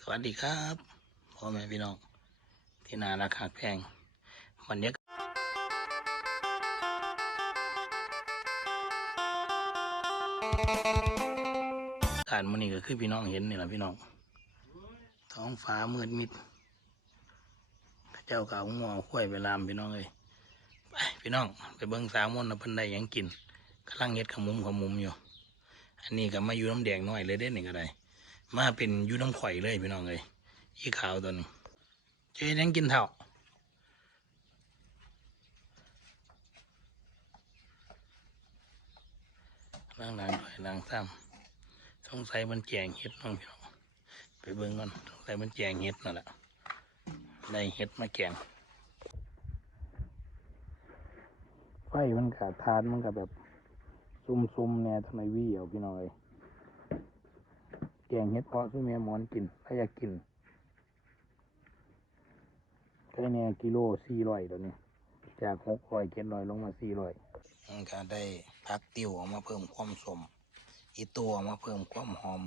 สวัสดีครับพ่อแม่พี่น้อง ที่นาราคาแพงวันนี้การมันนี่ก็คือพี่น้องเห็นนี่แหละพี่น้อง ท้องฟ้ามืดมิดเจ้าเก่างัวข้วยไปลามพี่น้องเลยไปพี่น้อง ไปเบิ้งสาวมนต์นะเพิ่นได้ยังกินกำลังเฮ็ดขมุมขมุมอยู่ อันนี้ก็มาอยู่น้ำแดงน้อยเลยเด้นี่ก็ได้ มาเป็นยูน้ำข่อยเลยพี่น้องเลยยี่ขาวตัวนี้เจ๊ยังกินเท่าล้างล้างด้วยล้างซ้ำสงสัยมันแจงเห็ดน้องพี่น้องไปเบิ่งก่อนสงสัยมันแจงเห็ดนั่นแหละได้เห็ดมาแกงไฟมันกะทานมันกะแบบซุ่มๆแน่ทำไมวี่งเอาพี่น้องเลย แกงเห็ดเพาะซึ่งแม่หมอนกินถ้าอยากกินแค่เนี่ยกิโลสี่ร้อยตัวนี้ จากหกร้อยเจ็ดร้อยลงมาสี่ร้อยมันก็ได้พักติวออกมาเพิ่มความสม อีตัวออกมาเพิ่มความหอม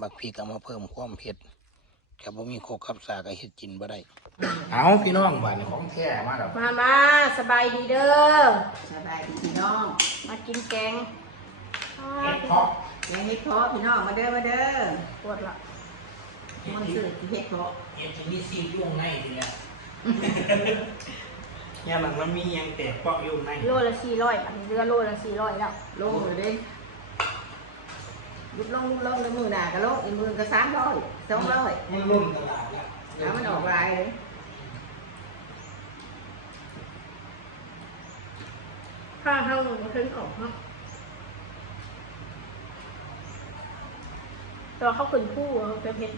บักพริกเอามาเพิ่มความเผ็ดกับว่ามีโคกกับสากก็เห็ดกินบ่ได้ เอาพี่น้องบ้านของแท้มาแล้วมามาสบายดีเด้อ สบายดีพี่น้อง มากินแกงเห็ดเพาะแกง เห็ดเพาะพี่น้องมาเด้อมาเด้อปวดละมันสื่อเห็ดเพาะเห็ดที่มีซีดยุ่งในทีเนี้ยเนี่ยมันมันมีหยังแตกเปาะอยู่ในโลละสี่ร้อยอันนี้เรือโลละสี่ร้อยแล้วลงเลยเด้ลุกลงลุกลงในมือหนาก็ลงอีกมือก็สามร้อยสองร้อยมันร่วมตลาดแล้วแล้วมันออกลายเลยข้าห้างมันขึ้นออกเนาะ ตอนเขาขึ้นคู่เขาเป็นเผ็ด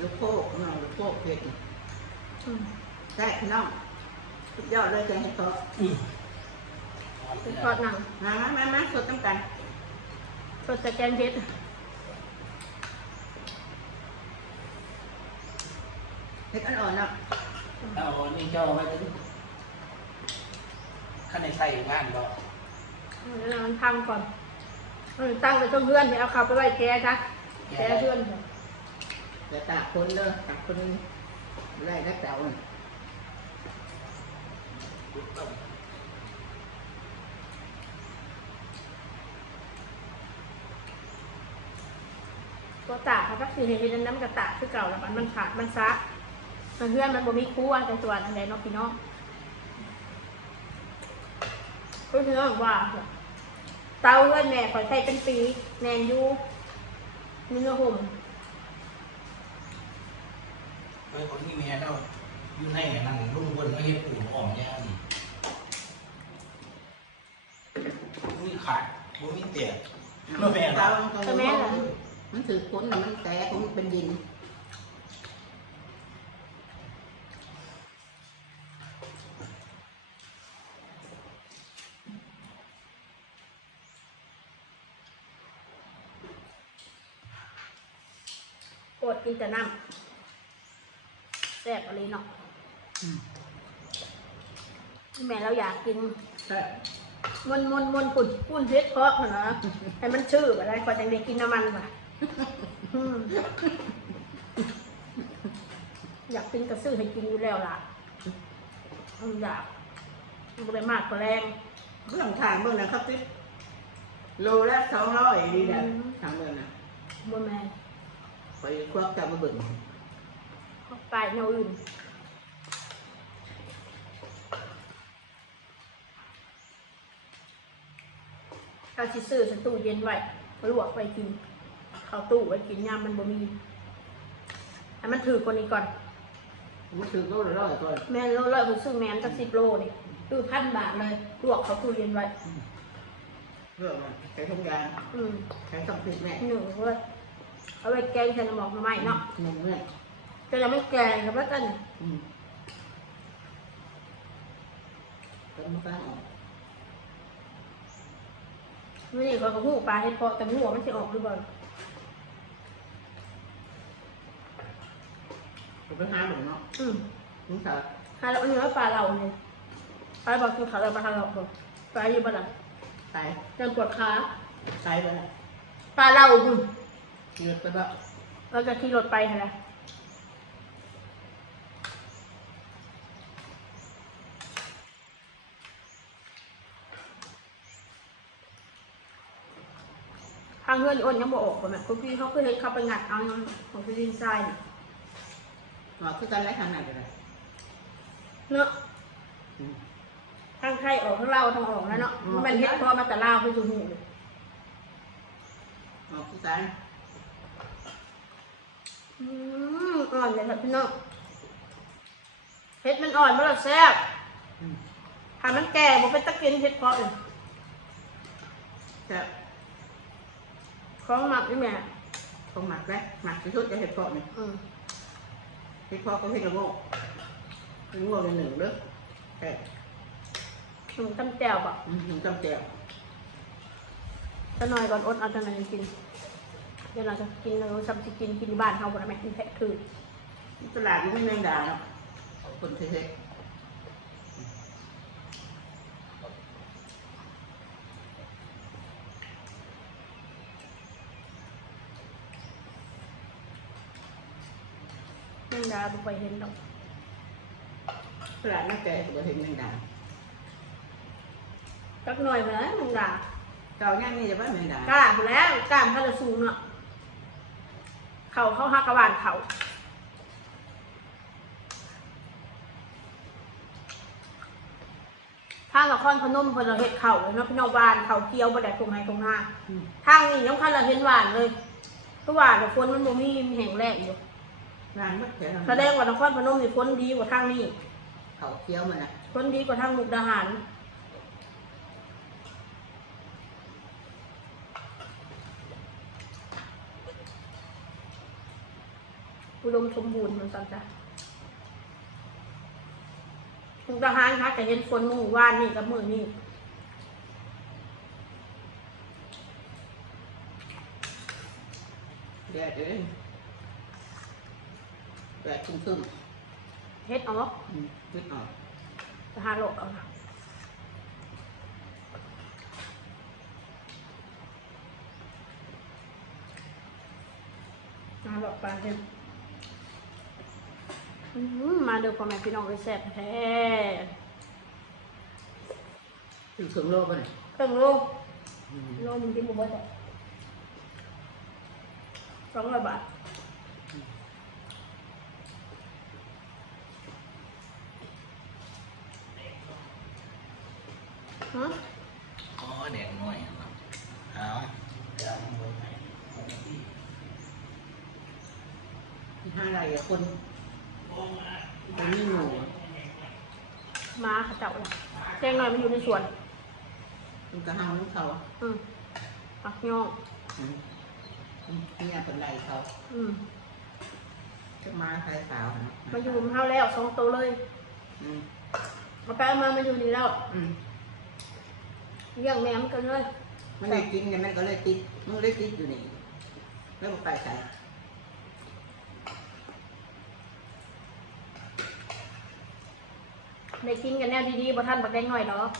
ลูกโคกน้องลูกโคกเห็ดอืมได้พี่น้องสุดยอดเลยแกงเห็ดเพาะอืมเป็นทอดหนังมามามามาสดน้ำกันสดแต่แกงเผ็ดเห็ดอ่อนๆเนาะเอาอันนี้เจ้าเอาไว้ถึงข้างในใส่งานบ่ เดี๋ยวมันพังก่อนเออตั้งไปต้นเพื่อนเดี๋ยวเอาเขาไปไว้แกซะแกเพื่อนเถอะจะตากคนเลยตากคนไล่นักเต่าตัวตากเขาก็คือเห็นน้ำกระตากคือเก่าแล้วมันมันขาดมันซักมันเพื่อนมันบ่มีคู่อันแต่ส่วนอันใดเนาะพี่น้อง ก็คือน้องว่า เตาเพื่อนแม่ขอยใส่เป็นปีแนนอยูมีเนื้อห่มเฮ้ยคนนี้แม่เราอยู่ในนั่นรุ่นบนมาเฮ็ดปู่อ่อมย่างมีขาดบ่มีเตียแล้วแม่เต่าเรามันก็มันถือคนน่ะมันแตกมันเป็นดิน โกดกิน แต่น้ำแซ่บอะไรเนาะอืมแม่เราอยากกินใช่มนมนมนปุ่นปุ่นเพชรเพาะเหรอให้มันชื่ออะไรกว่าจะได้กินน้ำมันว่ะอืมอยากกินกระซื้อให้กินอยู่แล้วล่ะอืมอยากมันเลยมากกว่าแรงเรื่องทางเมื่อนะครับติ๊บโลละสองร้อยดีนะทางเมื่อนะ บนแม่ ไปควักจับมาเบิ่งเขาตายแนวอื่นเอาชิซื้อใส่ตู้เย็นไว้ลวกไว้กิน เข้าตู้ไว้กินยามมันบ่มีให้มันถือกว่านี้ก่อน มันถือโลละร้อยก่อนแม่โลร้อยผมซื้อแมนตั้งสิบโลนี่คือพันบาทเลย ลวกเขาตู้เย็นไว้เรื่องมันใช้ทุกอย่างอืมใช้ต้องติดแม่หนึ่งเว้ย เอาไว้แกงใส่น้ำหมอกหน่อไม้เนาะหนึ่งเนี่ยแต่ยังไม่แกงครับว่ากันอืมต้มฟ้าออกนี่เขาก็หูปลาเห็ดเพาะแต่หัวมันจะออกหรือเปล่าผมไปหาหนูเนาะอืมลุงสาวหาเราเนื้อปลาเราเนี่ยปลาบอกคือเขาเราปลาเราบอกปลาอยู่บ้านหลังตายเดินปวดขาตายไปแล้วอปลาเราอยู่ เลือดไปบ่แล้วก็ขี่รถไปหั่นแหละทางเพื่อนอ้นยังบอกออกก่อนแม่คุณพี่เขาเคยเห็นเขาไปงัดเอาของพี่ดินทรายนี่หมอคือกันไล่ทางไหนกันเลยเนาะทางไทยออกทางเราวทางออกแล้วเนาะมันเห็ดพอมาแต่ลาวไปสู่หูเลยหมอคือกัน อืมอ่อนเลยครับพี่น้องเห็ดมันอ่อนมันละแซ่บอืมถ้ามันแก่บ่เป็นตะกินเห็ดเพาะเลยแต่ของหมักนี่แม่คงหมักไหมหมักที่สุดจะเห็ดเพาะนี่อืมเห็ดเพาะก็เห็ดละโง่ละโง่ในหนึ่งเด้อแต่หนูตั้มแจ่วบ่อืมหนึ่งจำแจวจะหน่อยก่อนอดเอาจังไหนกิน เดี๋ยวเราจะกินเราซ้ำสิกินกินที่บ้านเฮาบ่ได้แม่กินแท้คือตลาดมันไม่แมงดาเนาะคนเทศแมงดาบ่ไปเห็นดอกตลาดนักแก่ก็เห็นแมงดาจักหน่อยไปแล้วแมงดาเก่าย่างนี่จะว่าแมงดากล้าไปแล้วกล้ามเขาจะสูงเนาะ เขาเขาหักกระบาลเขาทางนครพนมเพิ่นเราเฮ็ดเขาเลยเนาะพี่น้องบ้านเขาเกี่ยวบ่ได้ตรงไหนตรงหน้าอืมทางนี้ยังคันเราเห็นหวานเลยเพราะหวานแต่ฝนมันบ่มีแห่งแรกอยู่งานมัดแก่แสดงว่านครพนมนี่ฝนดีกว่าทางนี้ เขาเคี้ยวมันนะฝนดีกว่าทางมุกดาหาร อุดมสมบูรณ์มันสั่นจ้ะมุกดาหารค่ะจะเห็นฝนมือวานนี่กับมือนี่แดดเอ้ยแดดชุ่มชุ่มเฮ็ดออกๆอืมนิดออกจะหาโลกเอานะมาหลอกปลาเต็มอื้อหือ มาเดูพ่อแม่พี่น้องเลยแซ่บแท้ถึงถึงโลป่ะเนี่ยเครื่องโลอืมโลมึงกินบ่เบิดอะสองร้อยบาทฮะอ๋อแดงน้อยเอาห้าไรอะคน คนไม่หนูมาเขาเจ้าเลยแจ้งหน่อยมันอยู่ในสวน มันก็ห้ามน้ำเขาอืมปักย่องอืมเนี่ยเป็นไรเขาอืมจะมาใครสาวนะมาอยู่มันเท่าแล้วสองตัวเลยอืมเอาไปเอามามาอยู่นี่แล้วอืมเลี้ยงแม่มันกันเลย มันได้กินเนี่ยมันก็เลยติดมันเลยติดอยู่นี่แล้วก็ไปใส่ ได้กินกันแนวดีๆบ่ท่านบักได้หน่อยดอก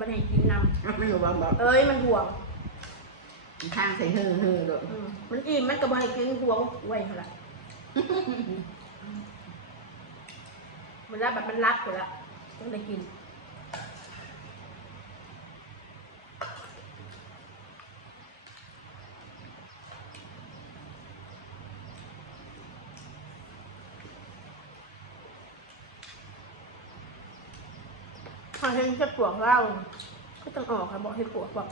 มันให้กินนไม่รู้ว่าบอกำเอ้ยมันห่วงทางใส่เฮือเฮือโดดอืมมันอิ่มมันก็บ่ให้กินห่วงไว้เท่าไหร่มันรักแบบมันรักอยู่แล้วต้องได้กินางเห็นจะปวกเหล้าก็ต้องออกค่ะบอกให้ปวกบอก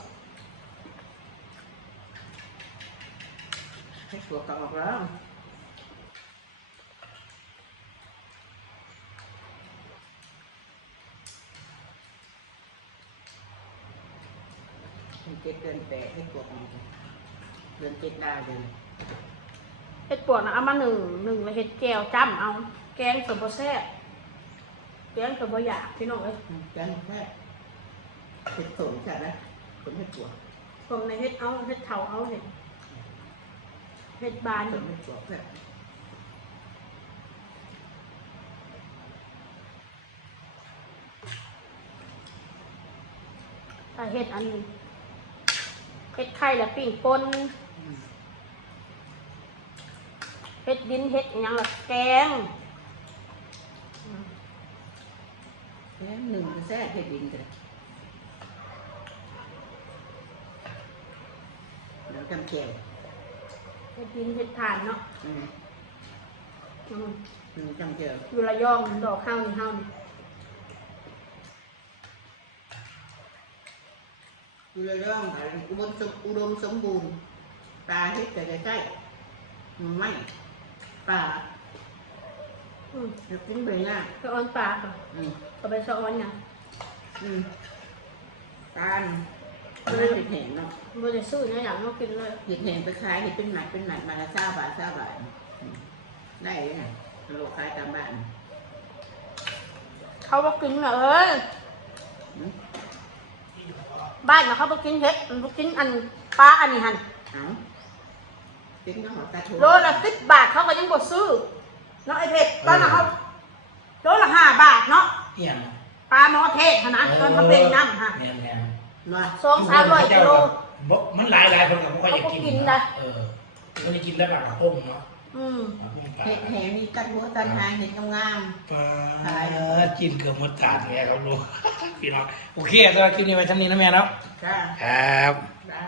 ให้ตัวกออกแล้วเจ็ดเดือนแปดให้ตัวออกเดือนเจ็ดได้เดือนเห็ดปวกนะเอามาหนึ่งหนึ่งแล้วเห็ดแก้วจ้ำเอา แกงสมบูแซ่บ แกงสมบูอยากพี่น้องเอ้ยกันแค่เห็ดสมใช่ไหมคนเห็ดตัวผมในเห็ดเอาเห็ดเถาเอาเห็ดเห็ดบานคนเห็ดตัวแค่ถ้าเห็ดอันเห็ดไข่และปิ่งปนอืมเฮ็ดดินเฮ็ดอิหยังละแกงอืม แค่หนึ่งแซ่บเผ็ดดินกันเลยเดี๋ยวจำเจียวเฮ็ดดินเฮ็ดถ่านเนาะอืมอืมหนึ่งจำเจียวอยู่ระยองดอกข้าวนี่ข้าวนี่ดูเรื่องอุดมสมอุดมสมบูรณ์ปลาเฮ็ดแต่ใกล้ๆมันไม่ปลา อืมจะกินไปง่ายสะออนปลาค่ะอืมก็ไปสะออนหยังอืมปลาเนี่ยไม่ได้เห็ดแห้งเนาะบ่ได้ซื้อนะอย่างเนาะกินเลยเห็ดแห้งไปขายเห็ดเป็นหมัดเป็นหมัดมาละเก้าบาทเก้าบาทอืมได้เลยนะโลขายตามบ้านเขาบ่กินเหรอเอ้ยอืมบ้านน่ะเขาบ่กินเฮ็ดมันบ่กินอันปลาอันนี้หั่นเอากินก็หอมตาโถโลละ10บาทเขาก็ยังบ่ซื้อ เนาะไอ้เพชรตอนนั้นเขาโลละ5บาทเนาะเอี่ยงปลาหมอเทศหั่นนะตอนเขาเป็นน้ำฮะแม่นแม่นมาสองสามร้อยกิโลบ่มันหลายหลายคนก็บ่ค่อยอยากกินเขาก็กินนะเออมันจะกินได้ปากกับต้มเนาะอืมปากต้มปลาเห็ดแห้งนี่ตัดหัวตัดหางเห็ดงามปลากินเกือบหมดถาดเลยครับลูกพี่น้องโอเคสำหรับคลิปนี้ไว้เท่านี้นะแม่เนาะๆจ้าครับได้